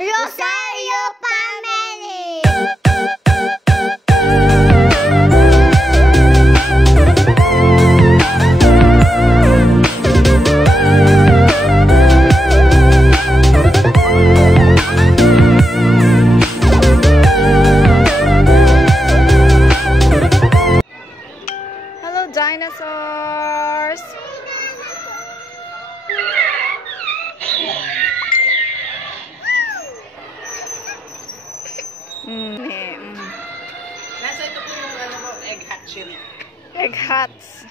Rosario family. Hello, dinosaurs. Nasa ito po yung egg hatchery. Egg hats.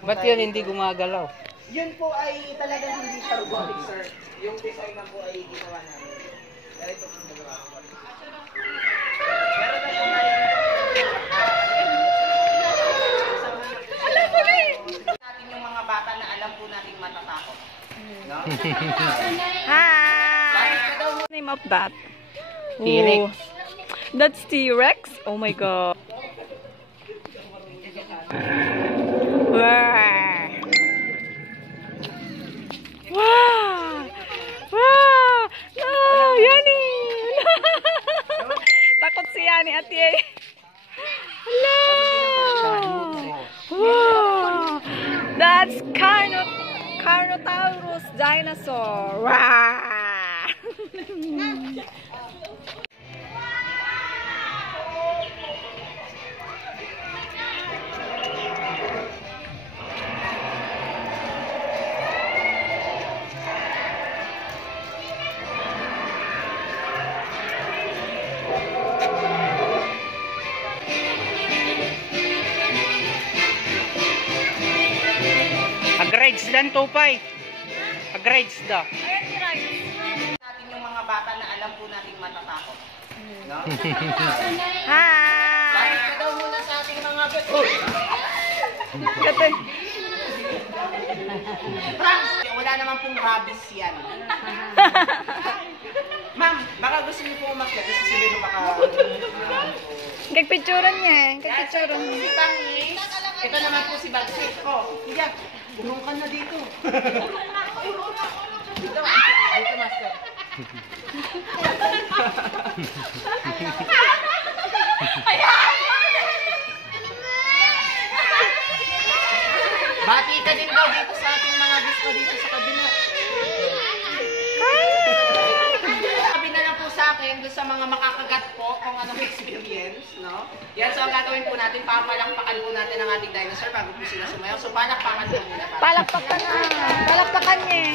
Ba't yun hindi gumagalaw? Yun po ay talagang hindi siya robotic, sir. Yung design na po ay ginawa namin. Kaya ito po nagawa ko. Pero na po alam ko na eh! Natin yung mga bata na alam po nating matatakot. No? Hi. Name of that? T-Rex. Oh, that's T-Rex? Oh my god. Wow. Wow. Wow. No, Yani. Takot si Yani at Ye. Hello. Wow. That's Carnotaurus dinosaur. Wow. Agrades dan tupay. Agrades da. Natin yung mga bata na alam po nating matatakot. No? Hi. Bakit ka daw muna sa ating mga Katan. Franz, wala naman pong rabies yan. Ma'am, baka gusto niyo po umakyat kasi sila baka... Kagpicturan niya eh. Kagpicturan niya. Si Tangis, ito naman po si Bagsik. Oh, hiya, bulong ka na dito. Dito, master. Bati ka din daw dito sa ating mga gusto dito sa kabila. Sabi na lang po sa akin doon sa mga makakagat po kung anong experience, no? Yan, so ang gagawin po natin, papalakpakan po natin ang ating dinosaur bago po sila sumayaw. So palakpakan po muna. Palakpakan na. Palakpakan niya eh.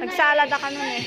Nagsalada ka nun eh.